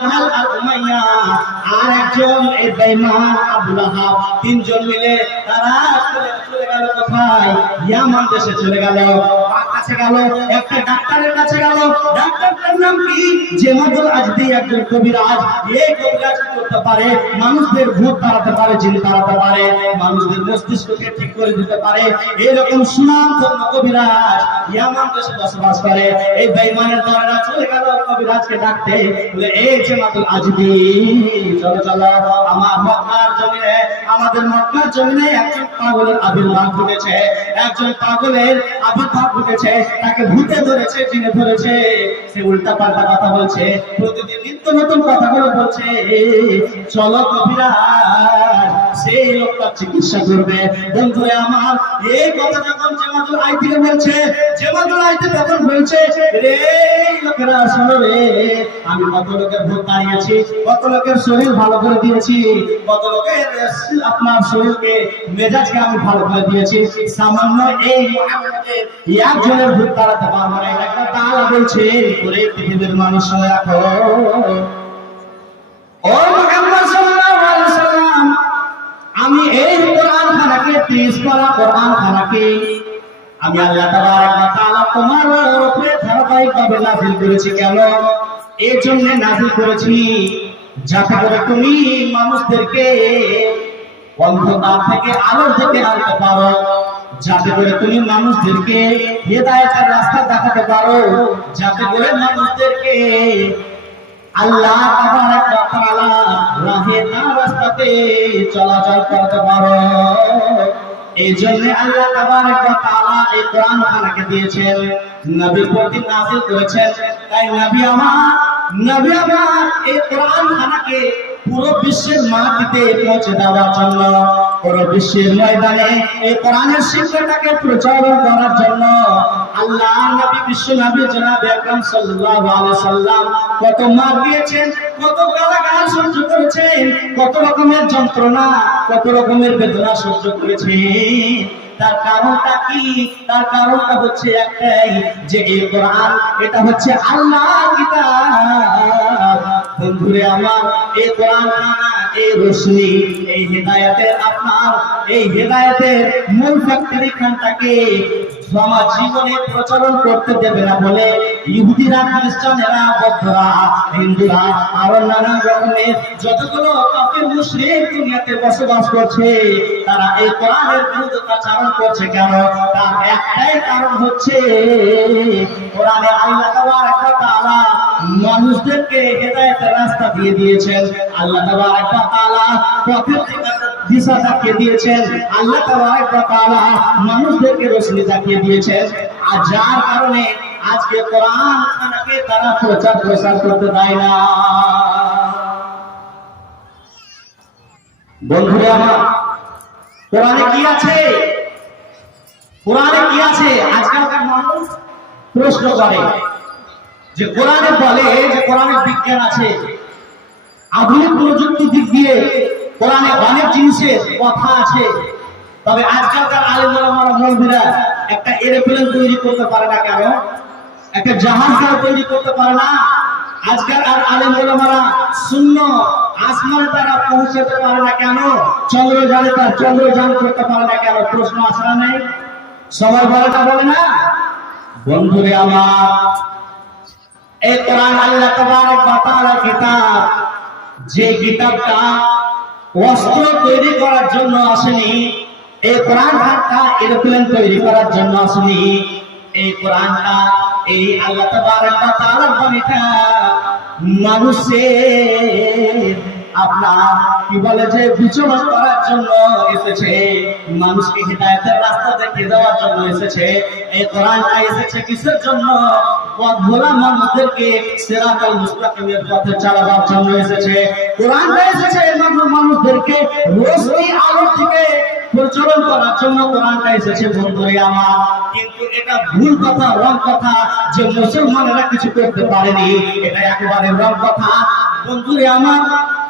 আর একজন তিনজন মিলে তারা চলে গেল কোথায়? ইয়ামান দেশে চলে গেল। কাছে গেল, একটা ডাক্তারের কাছে গেল। ডাক্তারটার নাম কি? জেমাদুল আজদি একজন কবিরাজ। এই কবিরাজ করতে পারে? মানুষদের ভূত তাড়াতে পারে, জিন তাড়াতে পারে। মানুষদের মস্তিষ্ককে ঠিক করে দিতে পারে। এরকম সুনাম ধন্য কবিরাজ ইয়ামান দেশে বসবাস করে। এই বেঈমানের দলেরা চলে গেল কবিরাজকে ডাকতে। বলে, এই যে মাতুল আজদি চলো চলো, আমার মক্কার জমিনে, আমাদের মক্কার জমিনে একজন পাগলের আবির্ভাব ঘটেছে। একজন পাগলের আবির্ভাব ঘটেছে। তাকে ভূতে ধরেছে, জিনে ধরেছে। সে উল্টা পাল্টা কথা বলছে, প্রতিদিন নিত্য নতুন কথাগুলো বলছে। সেই লোকটা চিকিৎসা করবে। আমার, এই কথা যখন জেমাদুল বলছে জেমাদুল আইতে তখন বলছে, রে লোকেরা শোনো রে, আমি কত লোকের ভোট দাঁড়িয়েছি কত লোকের শরীর ভালো করে দিয়েছি, কত লোকের আপনার শরীরকে মেজাজকে আমি ভালো করে দিয়েছি। সামান্য এই মুহাম্মদের না এটা একটা তালা বলছে করে পৃথিবীর মানুষ ও মুহাম্মদ সাল্লাল্লাহু আলাইহি সাল্লাম, আমি এই কোরআন খানাকে কোরআন খানাকে আমি আল্লাহ তাবারক ওয়া তাআলা তোমার উপরে নাযিল করেছি কেন? এই জন্য নাযিল করেছি যাতে করে তুমি মানুষদেরকে অন্ধকার থেকে আলোর দিকে আনতে পারো। যাতে করে তুমি মানুষদেরকে হেদায়েতের রাস্তা দেখাতে পারো, যাতে করে মানুষদেরকে আল্লাহ রাহে তার রাস্তাতে চলাচল করতে পারো। এই জন্য আল্লাহ তাবারক দিয়েছেন। নবীর প্রতি নাযিল করেছেন। তাই নবী আমার নবী আমার এই কোরআন খানাকে পুরো বিশ্বের মাটিতে পৌঁছে দেওয়ার জন্য পুরো বিশ্বের ময়দানে এই কোরআনের শিক্ষাটাকে প্রচারণ করার জন্য। আল্লাহ নবী বিশ্ব নবী জনাব আকরাম সাল্লাল্লাহু আলাইহি সাল্লাম কত মার দিয়েছেন, কত গালাগাল সহ্য করেছেন, কত রকমের যন্ত্রণা, কত রকমের বেদনা সহ্য করেছেন। তার কারণটা কি? তার কারণটা হচ্ছে একটাই, যে এই কোরআন, এটা হচ্ছে আল্লাহ কিতাব। বন্ধুরে আমার, এই কোরআন এই রোশনি এই হেদায়েতের আপনার এই হেদায়েতের মূল ফ্যাক্টরি খানটাকে সমাজ জীবনে প্রচলন করতে দেবে না বলে ইহুদিরা, খ্রিস্টানেরা, বৌদ্ধরা, হিন্দুরা আরও নানান রকমের যতগুলো কাফির মুশরিক দুনিয়াতে বসবাস করছে, তারা এই কোরআনের বিরুদ্ধাচারণ করছে কেন? তার একটাই কারণ হচ্ছে, কোরআনে আল্লাহ তাবারক ওয়া তাআলা মানুষদেরকে হেদায়েতের রাস্তা দিয়ে দিয়েছেন। আল্লাহ আর যার কারণে আজকে তারা প্রচার প্রসার করতে না। বন্ধুরা কোরআনে কি আছে? কোরআনে কি আছে? আজকালকার মানুষ প্রশ্ন করে। যে কোরআনে বলে, যে কোরআনে বিজ্ঞান আছে, আধুনিক প্রযুক্তি দিক দিয়ে কোরআনে অনেক জিনিসের কথা আছে। তবে আজকালকার আলেমরা মৌলবীরা একটা এরোপ্লেন তৈরি করতে পারে না কেন? একটা জাহাজ তারা তৈরি করতে পারে না? আজকাল আর আলেম ওলামারা শূন্য আসমানে তারা পৌঁছাতে পারে না কেন? চন্দ্রযানে তার চন্দ্রযান করতে পারে না কেন? প্রশ্ন আসে না নেই? সবাই বলেটা বলে না? বন্ধুরে আমার এই কোরআন আল্লাহ তাবারক ওয়া তাআলা কিতাব, যে কিতাবটা অস্ত্র তৈরি করার জন্য আসেনি, এই কোরআন হাতটা এরোপ্লেন তৈরি করার জন্য আসেনি, এই কোরআনটা এই আল্লাহ তাবারক ওয়া তাআলা বাণীটা মানুষের আপনার, কি বলে যে, বিচরণ করার জন্য এসেছে। মানুষকে হিদায়তের রাস্তা দেখিয়ে দেওয়ার জন্য এসেছে। এই কোরআনটা এসেছে কিসের জন্য? পথ ভোলা মানুষদেরকে সিরাতাল মুস্তাকিমের পথে চালাবার জন্য এসেছে। কোরআনটা এসেছে মানুষ মানুষদেরকে রোশনি আলো থেকে প্রচলন করার জন্য কোরআনটা এসেছে, বন্ধুরে আমার। কিন্তু এটা ভুল কথা, রং কথা যে মুসলমানেরা কিছু করতে পারেনি, এটা একেবারে রং কথা। বন্ধুরে আমার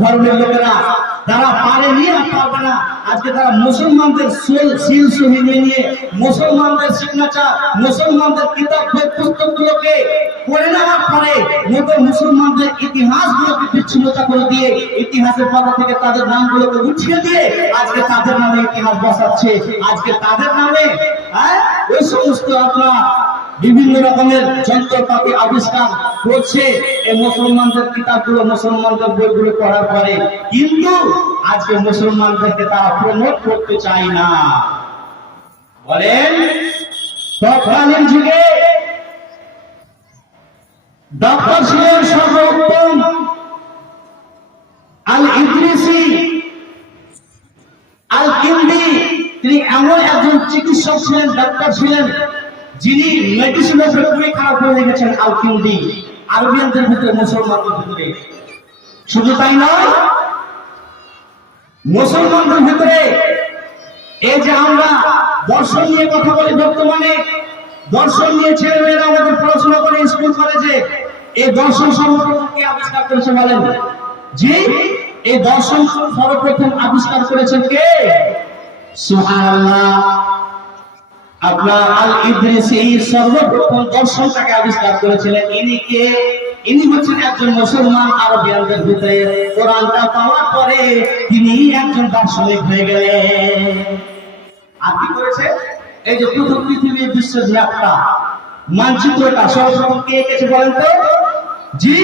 ধর্মের লোকেরা তারা পারেনি আর পারবে না। আজকে তারা মুসলমানদের সোল নিয়ে মুসলমানদের সিগনেচার, মুসলমানদের কিতাব পড়ে নেওয়ার পরে নতুন মুসলমানদের বিচ্ছিন্নতা করে দিয়ে ইতিহাসের পাতা থেকে তাদের নামগুলোকে উঠিয়ে দিয়ে আজকে তাদের নামে ইতিহাস বসাচ্ছে। আজকে তাদের নামে হ্যাঁ? ওই সমস্ত আপনার বিভিন্ন রকমের যন্ত্রপাতি আবিষ্কার করছে এই মুসলমানদের কিতাবগুলো, মুসলমানদের বইগুলো পড়ার পরে। কিন্তু আজকে মুসলমানদেরকে তারা প্রমোট করতে চায় না। বলেন তৎকালীন যুগে ডক্টর ছিলেন সর্বোত্তম। আল ইদ্রিসি আল কিন্দি তিনি এমন একজন চিকিৎসক ছিলেন, ডাক্তার ছিলেন যিনি মেডিসিনের ফ্যাক্টরি খারাপ করে রেখেছেন আল আরবিয়ানদের ভিতরে, মুসলমানদের ভিতরে। শুধু তাই নয়, মুসলমানদের ভিতরে এই যে আমরা দর্শন নিয়ে কথা বলি বর্তমানে, দর্শন নিয়ে ছেলে মেয়েরা আমাদের পড়াশোনা করে, স্কুল কলেজে, এই দর্শন সর্বপ্রথম কে আবিষ্কার করেছে বলেন। জি, এই দর্শন সর্বপ্রথম আবিষ্কার করেছেন কে? সুবহানাল্লাহ। আপনার আল সর্বপ্রথম দর্শনটাকে আবিষ্কার করেছিলেন। ইনি কে? ইনি হচ্ছেন একজন মুসলমান আরবিয়ানদের ভিতরে। কোরআনটা পাওয়ার পরে তিনি একজন দার্শনিক হয়ে গেলেন। আর কি করেছে? এই যে প্রথম পৃথিবীর বিশ্বের ম্যাপটা, মানচিত্রটা সর্বপ্রথম কে এঁকেছে বলেন তো? জি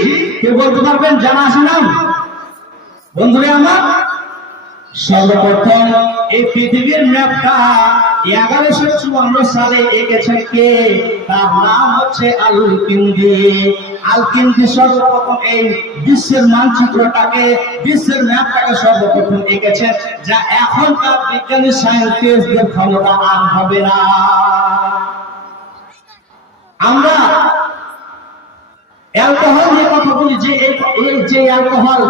বলতে পারবেন? জানা আছে বন্ধুরা আমার, সর্বপ্রথম এই পৃথিবীর ম্যাপটা এগারোশো চুয়ান্ন সালে এঁকেছেন কে? তার নাম হচ্ছে আল কিন্দি আল সর্বপ্রথম এই বিশ্বের মানচিত্রটাকে, বিশ্বের ম্যাপটাকে সর্বপ্রথম এঁকেছেন যা এখনকার বিজ্ঞানী সায়েন্টিস্টদের ক্ষমতা আর হবে না। আমরা অ্যালকোহল নিয়ে কথা বলি, যে এই যে অ্যালকোহল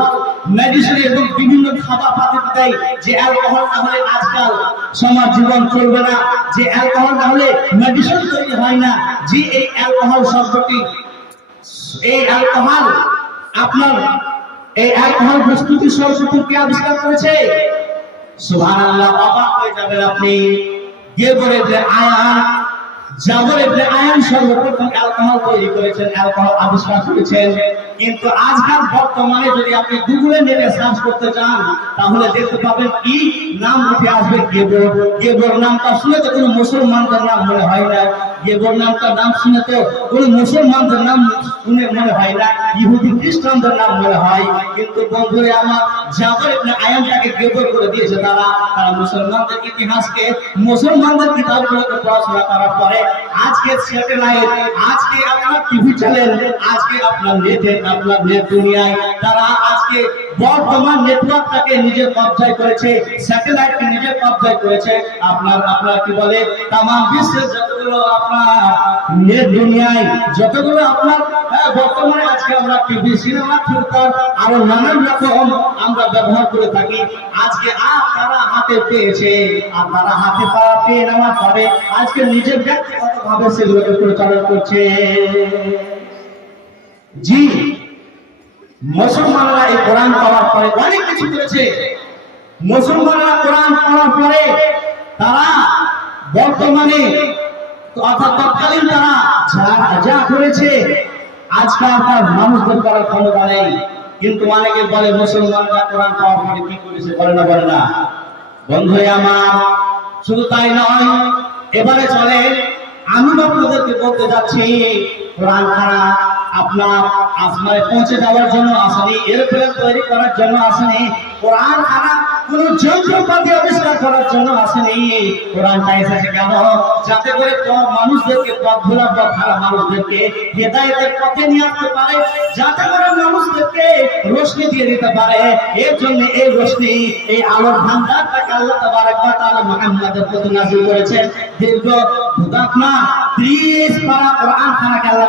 মেডিসিন এবং বিভিন্ন খাবার পাতিতে দেয় যে অ্যালকোহল না হলে আজকাল সমাজ জীবন চলবে না, যে অ্যালকোহল না হলে মেডিসিন তৈরি হয় না, যে এই অ্যালকোহল শব্দটি এই অ্যালকোহল আপনার এই অ্যালকোহল প্রস্তুতি সর্বপ্রথম কে আবিষ্কার করেছে? সুবহানাল্লাহ, অবাক হয়ে যাবেন আপনি। গেবরে যে আয়ান জাবর ইবনে আয়ান সর্বপ্রথম অ্যালকোহল তৈরি করেছেন, অ্যালকোহল আবিষ্কার করেছেন। কিন্তু আজকাল বর্তমানে যদি আপনি গুগলে নেটে সার্চ করতে চান, তাহলে দেখতে পাবেন কি নাম উঠে আসবে গেবর। গেবর নামটা শুনে তো কোনো মুসলমানদের নাম মনে হয় না। গেবর নামটা নাম শুনে তো কোনো মুসলমানদের নাম শুনে মনে হয় না। ইহুদি খ্রিস্টানদের নাম মনে হয়। কিন্তু বন্ধুরে আমার জাবর ইবনে আয়ানটাকে গেবর করে দিয়েছে তারা। তারা মুসলমানদের ইতিহাসকে, মুসলমানদের কিতাবগুলোকে পড়াশোনা করার পরে আজকে স্যাটেলাইট আজকে আপনার টিভি চ্যানেল, আজকে আপনার নেটে আপনার নেট দুনিয়ায় তারা আজকে বর্তমান নেটওয়ার্কটাকে নিজের কবজায় করেছে স্যাটেলাইটকে নিজের কবজায় করেছে। আপনার আপনার কি বলে তাম বিশ্বের যতগুলো আপনার নেট দুনিয়ায় যতগুলো আপনার হ্যাঁ, বর্তমানে আজকে আমরা টিভি সিনেমা থিয়েটার আরও নানান রকম আমরা ব্যবহার করে থাকি। আজকে আর তারা হাতে পেয়েছে আর তারা হাতে পাওয়া পেয়ে নেওয়ার পরে আজকে নিজের ব্যক্তিগত ভাবে সেগুলোকে পরিচালনা করছে। জি মুসলমানরা এই কোরআন পাওয়ার পরে অনেক কিছু করেছে। মুসলমানরা কোরআন পড়ার পরে তারা বর্তমানে অর্থাৎ তৎকালীন তারা যা করেছে আজকাল তার মানুষদের করার ক্ষমতা নেই। কিন্তু অনেকে বলে, মুসলমানরা কোরআন পাওয়ার পরে কি করেছে? বলে না বলে না। বন্ধু আমার, শুধু তাই নয়, এবারে চলে আমি আপনাদেরকে বলতে যাচ্ছি, কোরআন খানা আপনার আসমানে পৌঁছে যাওয়ার জন্য আসেনি এরোপ্লেন তৈরি করার জন্য আসেনি, কোরআন কোন যন্ত্রপাতি আবিষ্কার করার জন্য আসেনি। কোরআনটা এসেছে কেন? যাতে করে মানুষদেরকে পথ পথ খারাপ মানুষদেরকে হেদায়তের পথে নিয়ে আসতে পারে, যাতে করে মানুষদেরকে রোশনি দিয়ে দিতে পারে। এর জন্য এই রোশনি, এই আলোর ভান্ডারটাকে আল্লাহ তাবারাক তাআলা মুহাম্মাদের প্রতি করেছেন। দীর্ঘ হুদাতনা 30 পারা কোরআন খানাকে আল্লাহ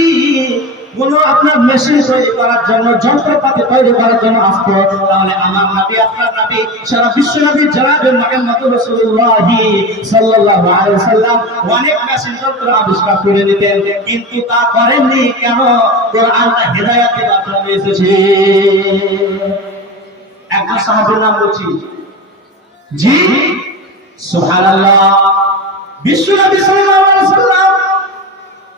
কোন আপনার মেশিন তৈরি করার জন্য, যন্ত্রপাতি তৈরি করার জন্য আসতো, তাহলে আমার আপনার সারা বিশ্ব সাল্লাল্লাহু আলাইহি ওয়াসাল্লাম অনেক মেশিন যন্ত্র আবিষ্কার করে কিন্তু তা করেননি কেন? এসেছে একজন সাহাবীর নাম বলছি। জি? সুবহানাল্লাহ। বিশ্ব সাল্লাল্লাহু আলাইহি ওয়াসাল্লাম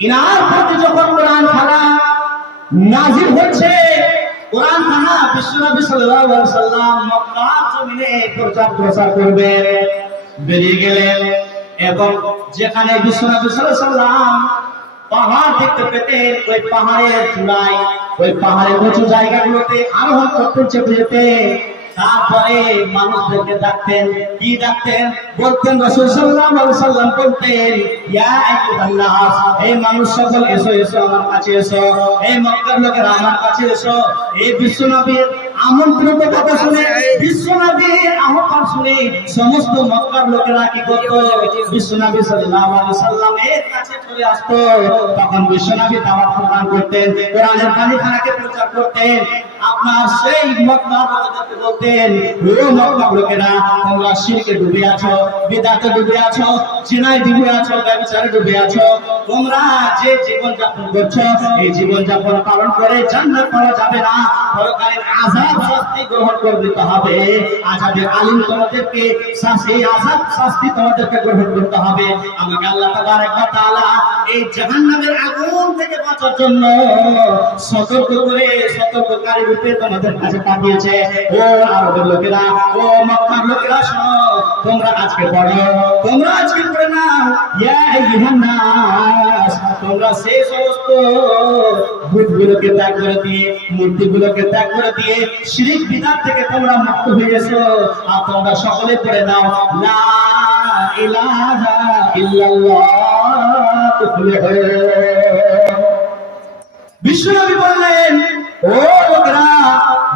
ইনার প্রতি যখন কোরআন খানা নাজির হচ্ছে কোরআন খানা বিশ্বনবী সাল্লাল্লাহু আলাইহি সাল্লাম মক্কার জমিনে প্রচার প্রসার করবেন বেরিয়ে গেলেন এবং যেখানে বিশ্বনবী সাল্লাল্লাহু আলাইহি সাল্লাম পাহাড় দেখতে পেতেন ওই পাহাড়ের চূড়ায়, ওই পাহাড়ের উঁচু জায়গাগুলোতে আরোহণ করতে চেপে যেতেন তারপরে মানুষদেরকে ডাকতেন, কি ডাকতেন? বলতেন রসুল সাল্লাম সাল্লাম বলতেন, ইয়া নাস এই মানুষ সকল, এসো এসো আমার কাছে এসো। এই মক্কার লোকের আমার কাছে এসো। এই বিশ্বনবীর আমন্ত্রিত কথা শুনে বিশ্বনবীর আহ্বান শুনে সমস্ত মক্কার লোকেরা কি করত? বিশ্বনবী সাল্লাল্লাহু আলাইহি সাল্লামের কাছে চলে আসতো। তখন বিশ্বনবী দাওয়াত প্রদান করতেন কোরআনের প্রচার করতেন। আপনার সেই মক্কা লোকেদেরকে বলতেন ও মক্কা লোকেরা তোমরা শিরকে ডুবে আছো বিদাতে ডুবে আছো জিনায় ডুবে আছো ডুবে আছো। তোমরা যে জীবন যাপন করছ এই জীবন যাপন পালন করে জান্নাত পাওয়া যাবে না। পরকালীন আযাব শাস্তি গ্রহণ করতে হবে। আযাবে আলিম তোমাদেরকে শাস্তি আযাব শাস্তি তোমাদেরকে গ্রহণ করতে হবে। আমাকে আল্লাহ তাবারক ওয়া তাআলা এই জাহান্নামের আগুন থেকে বাঁচার জন্য সতর্ক করে, সতর্ককারী রূপে তোমাদের কাছে পাঠিয়েছে। ও আরবের লোকেরা, ও মক্কার লোকেরা, শোনো, তোমরা আজকে পড়ো, তোমরা আজকে পড়ে নাও। ইয়া আইয়ুহান তোমরা সেই সমস্ত ভূতগুলোকে ত্যাগ করে দিয়ে, মূর্তিগুলোকে ত্যাগ করে দিয়ে শিরিক বিদাত থেকে তোমরা মুক্ত হয়ে গেছো। আর তোমরা সকলে পড়ে নাও, লা ইলাহা বিশ্বনবী বললেন, ও লোকরা,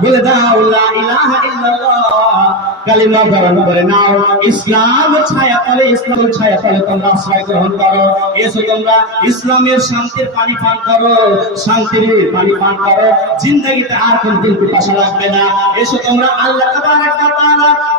বলে দাও, লা ইলাহা ইল্লাল্লাহ কালিমা ধারণ করে। নাও, ইসলাম ছায়া তলে ইসলাম ছায়া তলে তোমরা আশ্রয় গ্রহণ করো। এসো তোমরা ইসলামের শান্তির পানি পান করো, শান্তির পানি পান করো। জিন্দগিতে আর কোনদিন পিপাসা লাগবে না। এসো তোমরা আল্লাহ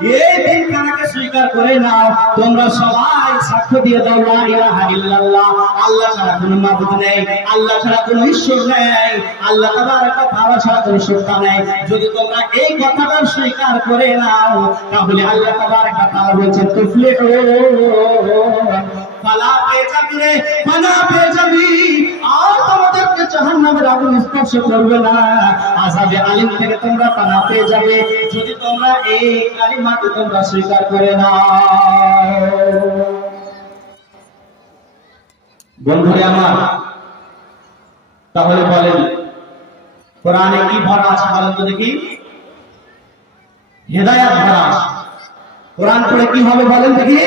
এই দিন কানাকে স্বীকার করে নাও। তোমরা সবাই সাক্ষ্য দিয়ে দাও, লা ইলাহা ইল্লাল্লাহ। আল্লাহ ছাড়া কোনো মাবুদ নেই। আল্লাহ ছাড়া কোনো ঈশ্বর নেই। আল্লাহ তাবারক তাআলা ছাড়া কোনো সত্তা নেই। যদি তোমরা এই কথাটা স্বীকার করে নাও তাহলে আল্লাহ তাবারক তাআলা বলেছেন তুফলিহুন ফালা পেয়ে যাবি রে, ফালা পেয়ে যাবি। আর তোমাদেরকে জাহান্নামের আগুন স্পর্শ করবে না। আযাবে আলিম থেকে তোমরা পানা পেয়ে যাবে, যদি তোমরা এই কালিমাকে তোমরা স্বীকার করে নাও। বন্ধুরে আমার, তাহলে বলেন, কোরআনে কি ভরা আছে বলেন তো দেখি। হেদায়াত ভরা। কোরআন পড়ে কি হবে বলেন দেখি।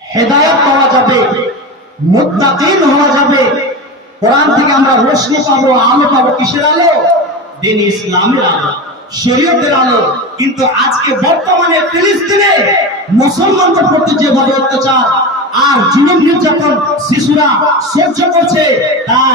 হেদায়াত পাওয়া যাবে, মুত্তাকিন হওয়া যাবে। কোরআন থেকে আমরা রোশনি পাবো, আলো পাবো কিসের আলো? দিন ইসলামের আলো, শরীয়তের আলো। কিন্তু আজকে বর্তমানে ফিলিস্তিনে মুসলমানদের প্রতি যেভাবে অত্যাচার, আর জুলুম নির্যাতন শিশুরা সহ্য করছে, তার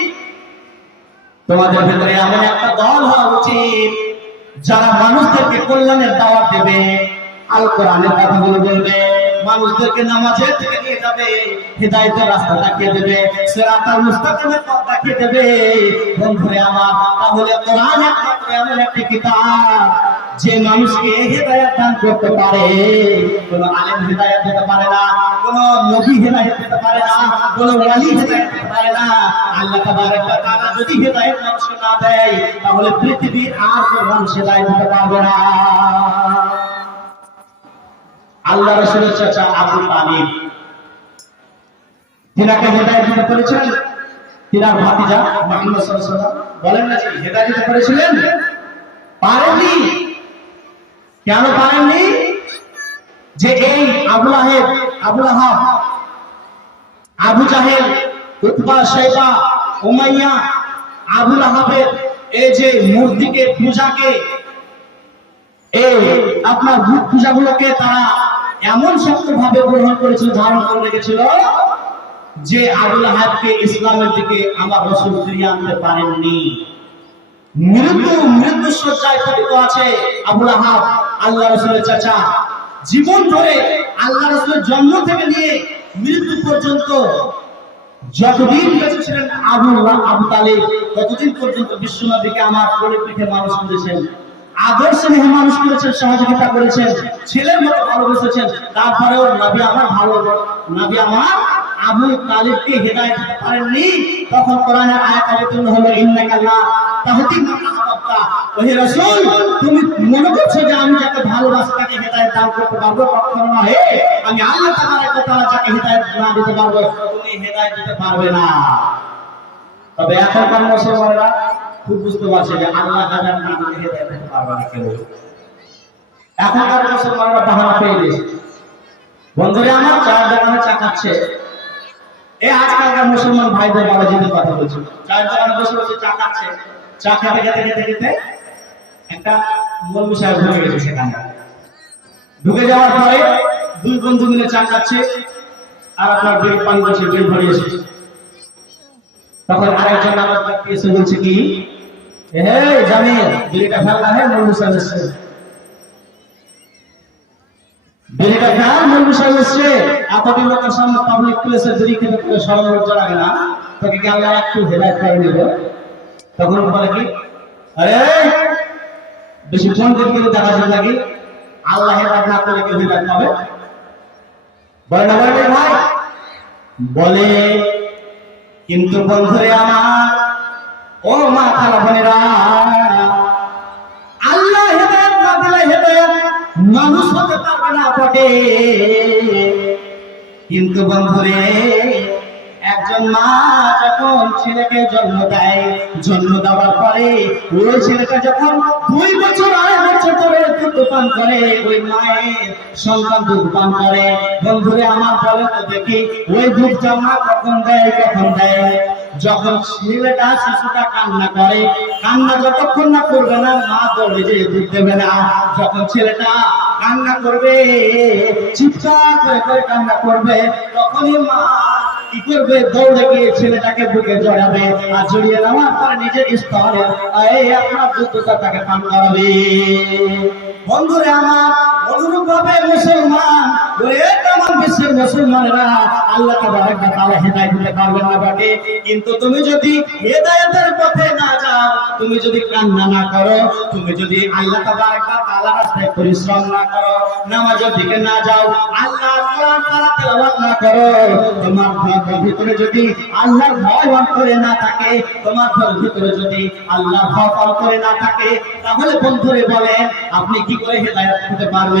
তোমাদের ভেতরে এমন একটা দল হওয়া উচিত, যারা মানুষদেরকে কল্যাণের দাওয়াত দেবে। আল কোরআনের কথাগুলো বলবে, মানুষদেরকে নামাজের থেকে নিয়ে যাবে, হৃদায়তের রাস্তা দেখিয়ে দেবে, সিরাতাল মুস্তাকিমের পথ দেখিয়ে দেবে। বন্ধুরে আমার, তাহলে কোরআন একমাত্র এমন একটি কিতাব যে মানুষকে হেদায়াত দান করতে পারে, কোন আলেম হেদায়াত দিতে পারে না, কোন নবী হেদায়াত দিতে পারে না, কোন ওয়ালি হেদায়াত দিতে পারে না। আল্লাহ তাবারক ওয়া তাআলা যদি হেদায়াত মানুষকে না দেয়, তাহলে পৃথিবীর আর কোন মানুষ হেদায়াত দিতে পারবে না। আল্লাহ রাসূলের চাচা আবু তালিব, তিনাকে হেদায়েত দিতে পেরেছিলেন? তিনার ভাতিজা মুহাম্মদ সাল্লাল্লাহু আলাইহি ওয়াসাল্লাম বলেন না যে হেদায়েত দিতে পেরেছিলেন? পারেননি। কেন পারেননি? যে এই Abu Lahab, Abu Jahl, Utba, Shaiba, Umayya, Abu লাহাবের এই যে মূর্তিকে, পূজাকে, এই আপনার ভূত তারা এমন শক্তভাবে গ্রহণ করেছিল, ধারণ করে রেখেছিল, যে আবুল আহাবকে ইসলামের দিকে আমার রসুল ফিরিয়ে আনতে পারেননি। মৃত্যু মৃত্যু সজ্জায় আছে আবুল আহাব আল্লাহ রসুলের চাচা। জীবন ধরে আল্লাহ রসুলের জন্ম থেকে নিয়ে মৃত্যু পর্যন্ত যতদিন আবু তালিব, ততদিন পর্যন্ত আমার পরিপ্রেক্ষে মানুষ করেছেন। আদর্শ নিয়ে মানুষ করেছেন, সহযোগিতা করেছেন, ছেলের মতো ভালোবেসেছেন। তারপরেও নবী আমার ভালো নবী আমার আবু তালিবকে হেদায়েত পারেননি। তখন কোরআনের আয়াত অবতীর্ণ হলো তাহতি তুমি মনে করছ যে আমি যাকে হেদায়েত দান করতে পারব? কখনো আমি আল্লাহ যাকে হেদায়েত না দিতে পারব তুমি হেদায়েত দিতে পারবে না। তবে এখনকার মুসলমানরা খুব বুঝতে পারছে যে আল্লাহ হেদায়েত দিতে পারবে না কেউ এখনকার মুসলমানরা পেয়ে গেছে। বন্ধুরা, আমার চার দোকানে চা খাচ্ছে। এ আজকালকার মুসলমান ভাইদের বাবা যদি কথা বলছে। চার দোকানে বসে বসে চা খাচ্ছে। চা খেতে একটা সাহেব ঢুকে গেছে সেখানে। ঢুকে যাওয়ার পরে দুই বন্ধু মিলে চা খাচ্ছে, আর আপনার পানি ভরিয়েছে তখন আরেকজন আমার এসে বলছে কি হে মৌলবি সাহেব এসছে? ফেল সাহেব এসছে। লোকের সামনে পাবলিক প্লেসে বিড়ি খেতে খেতে সরল লাগে না তোকে একটু করে তখন বলে কি? আরে, বেশি ফোন করে করে দেখা যায় নাকি আল্লাহ হেদায়ত না করলে কেউ হেদায়ত পাবে? বলে না, বলে ভাই। বলে, কিন্তু বন্ধুরে আমার, ও মা খালা বোনেরা, আল্লাহ হেদায়ত না দিলে হেদায়ত মানুষ হতে পারবে না বটে। কিন্তু বন্ধুরে একজন মা যখন ছেলেকে জন্ম দেয়, জন্ম দেওয়ার পরে ওই ছেলেটা যখন দুই বছর আড়াই বছর ধরে দুধ করে, ওই মায়ের সন্তান দুধ পান করে, বন্ধুরে, আমার বলে তো দেখি, ওই দুধ জমা কখন দেয় কখন দেয়? যখন ছেলেটা, শিশুটা কান্না করে, কান্না যতক্ষণ না করবে না, মা দৌড়ে যে দুধ দেবে না। যখন ছেলেটা কান্না করবে চিৎকার করে করে কান্না করবে, তখনই মা ছেলেটাকে বুকে জড়াবে আর জড়িয়ে নেওয়ার পরে বন্ধুরে আমার অনুরূপ মুসলমান আল্লাহ যদি করো আল্লাহ না করো না আল্লাহ করো ভয় থাকে, তোমার ঘরের ভিতরে যদি আল্লাহর ভয় অন্তরে না থাকে, তাহলে বন্ধুরে বলেন, আপনি কি করে হেদায়েত হতে পারবেন?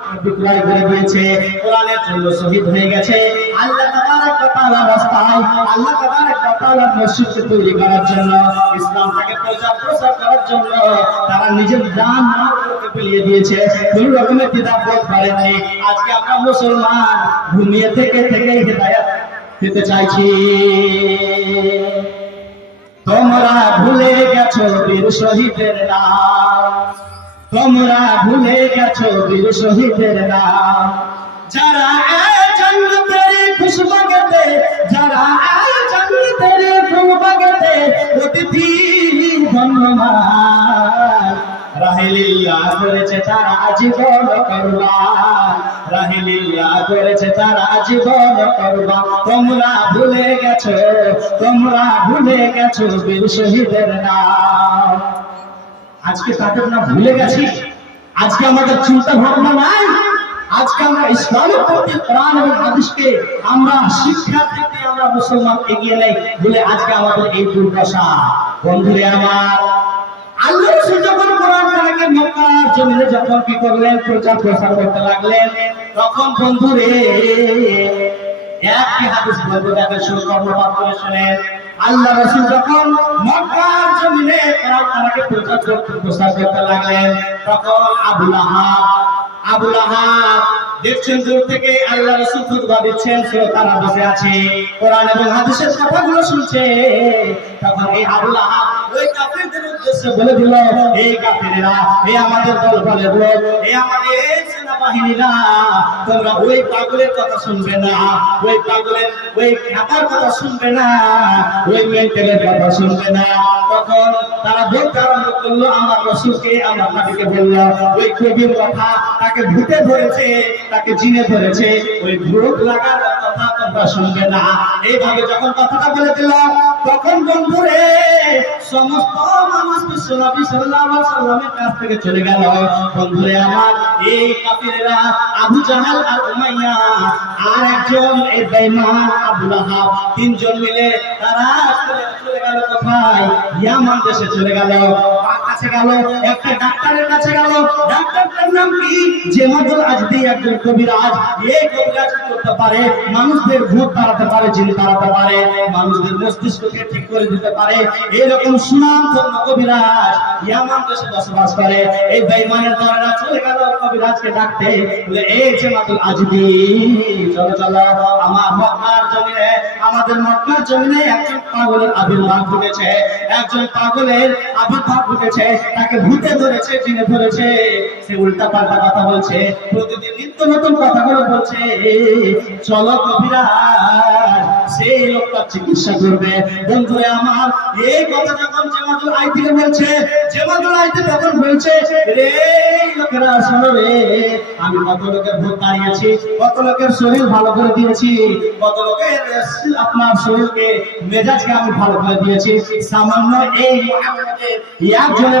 বিক্রয় করে দিয়েছে। কোরআনের জন্য শহীদ হয়ে গেছে। আল্লাহ তাবারক ওয়া তাআলার রাস্তায় আল্লাহ তাবারক ওয়া তাআলার মসজিদকে তৈরি করার জন্য, ইসলামটাকে প্রচার প্রসার করার জন্য তারা নিজের জান মালকে বিলিয়ে দিয়েছে। কোন রকমের কিতাব বোধ করে নাই আজকে আমরা মুসলমান ঘুমিয়ে থেকে থেকে হেদায়েত পেতে চাইছি। তোমরা ভুলে গেছো বীর শহীদের নাম। তোমরা ভুলে গেছো বীর শহীদের নাম। যারা এই জান্নাতের খুশবু গেতে যারা এই জান্নাতের খুশবু গেতে অতিথি ধন্যবাদ রাহিলিল্লা করেছে তারা জীবন করবান রাহিলিল্লা করেছে তারা জীবন করবান তোমরা ভুলে গেছো, তোমরা ভুলে গেছো বীর শহীদের নাম। আজকে তাদের না ভুলে গেছি। আজকে আমাদের চিন্তা ভাবনা নাই। আজকে আমরা ইসলামের প্রতি কোরআন এবং হাদিসকে আমরা শিক্ষা থেকে আমরা মুসলমান এগিয়ে নেই বলে আজকে আমাদের এই দুর্দশা। বন্ধুরে আমার, আল্লাহ যখন আল্লাহ রাসূল যখন মক্কার জমিনে কোরআন কালাকে প্রচার করতে করতে লাগলেন। তখন আবু লাহাব আবু লাহাব, দেখছেন দূর থেকে আল্লাহ রাসূল খুতবা দিচ্ছেন, শ্রোতারা বসে আছে। কোরআন এবং হাদিসের কথাগুলো শুনছে। তখন এই আবু লাহাব বলে দিল এই কাফিরেরা এই আমাদের দল বলে লোক এই আমাদের সেনাবাহিনীরা তোমরা ওই পাগলের কথা শুনবে না, ওই পাগলের ওই খাতার কথা শুনবে না, ওই মেন্টালের কথা শুনবে না। তখন তারা বলতে আরম্ভ করল, আমার রসুলকে, আমার নাবিকে বলল, ওই কবির কথা তাকে ভূতে ধরেছে, তাকে জিনে ধরেছে, ওই ভূত লাগার কথা তোমরা শুনবে না। এইভাবে যখন কথাটা বলে দিল তখন বন্ধুরে, সমস্ত মানুষ বিশ্বনবী সাল্লাল্লাহু সাল্লামের কাছ থেকে চলে গেল। বন্ধুরে আমার, এই কাফিরেরা আবু জাহাল আর উমাইয়া আর একজন, এই বেঈমান আবু লাহাব, তিনজন মিলে তারা চলে গেল কোথায়? ইয়ামান দেশে চলে গেল। কাছে গেল, একটা ডাক্তারের কাছে গেল। ডাক্তারটার নাম কি? জেমাদুল আজদি একজন কবিরাজ এই কবিরাজ করতে পারে? মানুষদের ভূত তাড়াতে পারে, জিন তাড়াতে পারে। মানুষদের মস্তিষ্ককে ঠিক করে দিতে পারে। এরকম সুনাম ধন্য কবিরাজ ইয়ামান দেশে বসবাস করে। এই বেঈমানের দলেরা চলে গেল কবিরাজকে ডাকতে। বলে এই জেমাদুল আজদি চলো চলো, আমার মক্কার জমিনে, আমাদের মক্কার জমিনে একজন পাগলের আবির্ভাব ঘটেছে। একজন পাগলের আবির্ভাব ঘটেছে। তাকে ভূতে ধরেছে, জিনে ধরেছে। সে উল্টা পাল্টা কথা বলছে, প্রতিদিন নিত্য নতুন কথাগুলো বলছে। চলো সেই লোকটা চিকিৎসা করবে। আমার, এই কথা যখন জেমাদুল আই থেকে বলছে জেমাদুল আইতে তখন বলছে, রে লোকেরা, শোনো রে, আমি কত লোকের ভূত তাড়িয়েছি কত লোকের শরীর ভালো করে দিয়েছি, কত লোকের আপনার শরীরকে মেজাজকে আমি ভালো করে দিয়েছি। সামান্য এই একজনের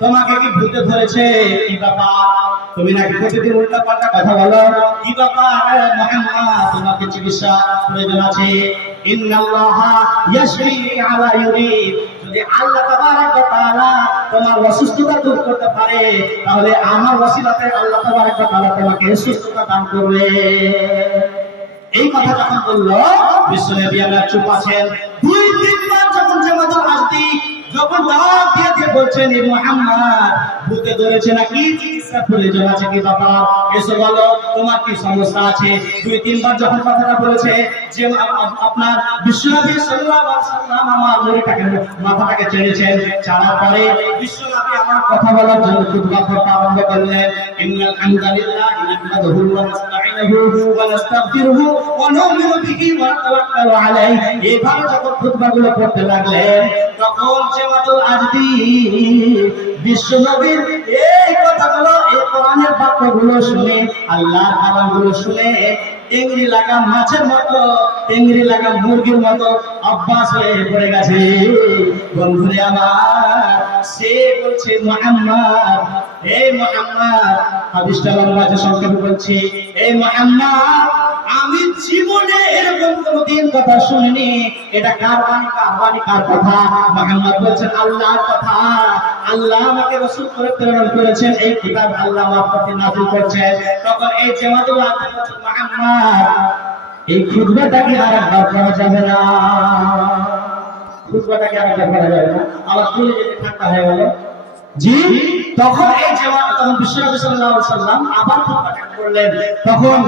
তোমাকে কি ভূতে ধরেছে। কি ব্যাপার তুমি নাকি প্রতিদিন উল্টা পাল্টা কথা বলো? কি ব্যাপার মোহাম্মদ তোমাকে চিকিৎসা প্রয়োজন আছে। আমার আল্লাহ তোমাকে দান করবে। এই চুপ আছেন। দুই তিনবার যখন জামাতুল যখন দাওয়াত দিয়ে দিয়ে বলছেন এই মুহাম্মদ, ভূতে ধরেছে নাকি? চিকিৎসা প্রয়োজন আছে কি বাবা? এসো বলো, তোমার কি সমস্যা আছে? দুই, তিনবার যখন কথাটা বলেছে, যে আপ- আপ- আপনার বিশ্বনবী সাল্লাল্লাহু আলাইহি সাল্লাম আমার মুড়িটাকে, মাথাটাকে ছেড়েছেন ছাড়ার পরে বিশ্বনবী আমার কথা বলার জন্য খুতবা করতে আরম্ভ করলেন। ইন্নাল হামদালিল্লাহ নাহমাদুহু ওয়া আলাইহি। যখন খুতবাগুলো করতে লাগলেন তখন জামাতুল আজদি বিশ্বনবীর এই কথাগুলো এই কোরআনের বাক্যগুলো শুনে, আল্লাহর কালামগুলো শুনে টেংরি লাগা মাছের মতো টেংরি লাগা মুরগির মতো অভ্যাস হয়ে পড়ে গেছে। বন্ধুরে আমার, সে বলছে, মোহাম্মদ, এই মোহাম্মদ আছে সংক্ষেপে বলছি, এই মোহাম্মদ আমি জীবনে এরকম কোনদিন কথা শুনিনি। এটা কার বাণী কার বাণী, কার কথা? মোহাম্মদ বলছেন, আল্লাহর কথা। আল্লাহ আমাকে রসুল করে প্রেরণ করেছেন। এই কিতাব আল্লাহ আমার প্রতি নাযিল করছেন তখন এই বলছেন মোহাম্মদ, এই খুতবাটাকে আর একবার করা যাবে না? খুতবাটাকে আর একবার করা যাবে না? আমার চলে যেতে ঠান্ডা হয়ে গেল জি? তখন এই জামাত তখন বিশ্বনবী সাল্লাল্লাহু আলাইহি আবার খুতবাটা করলেন। তখন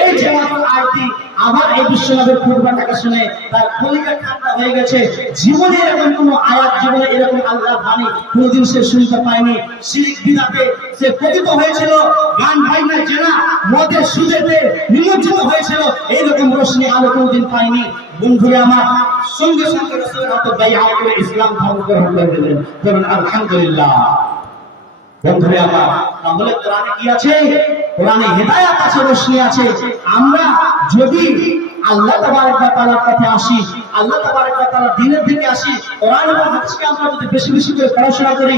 এই জামাতুল আরতি আবার এই বিশ্বনবীর খুতবাটাকে শুনে তার কলিজা ঠান্ডা হয়ে গেছে। জীবনে এরকম কোনো আয়াত, জীবনে এরকম আল্লাহর বাণী কোনোদিন সে শুনতে পায়নি। শিরিক বিদাতে সে পতিত হয়েছিল, গান ভাইনা জেনা, মদের সুদেতে নিমজ্জিত হয়েছিল, এইরকম রোশনি আলো কোনোদিন পায়নি। বন্ধুরা আমার, সঙ্গে সঙ্গে রসুলের হাতে বাইআত করে ইসলাম ধর্ম গ্রহণ করে দিলেন। বলুন, আলহামদুলিল্লাহ। বন্ধুরে আমার তাহলে কোরআনে কি আছে? কোরআনে হেদায়াত আছে আছে। আমরা যদি আল্লাহ তাবারক ওয়া তাআলার কাছে আসি, আল্লাহ তাবারক ওয়া তাআলার দ্বীনের দিকে আসি, কোরআন এবং হাদিসকে আমরা যদি বেশি বেশি করে পড়াশোনা করি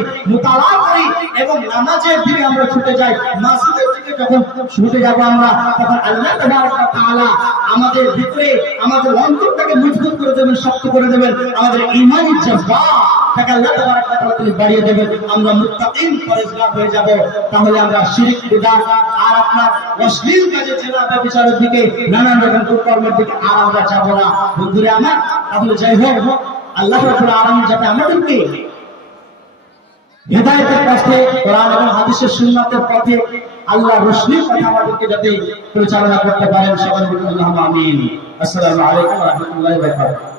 করি এবং নামাজের দিকে আমরা ছুটে যাই দিকে যখন ছুটে যাব আমরা, তখন আল্লাহ তাবারক ওয়া তাআলা আমাদের ভিতরে, আমাদের অন্তরটাকে মজবুত করে দেবেন, শক্ত করে দেবেন। আমাদের ঈমানি জজ্বা আমাদেরকে যাতে পরিচালনা করতে পারেন সবাই আমিন আসসালামু আলাইকুম ওয়া রাহমাতুল্লাহি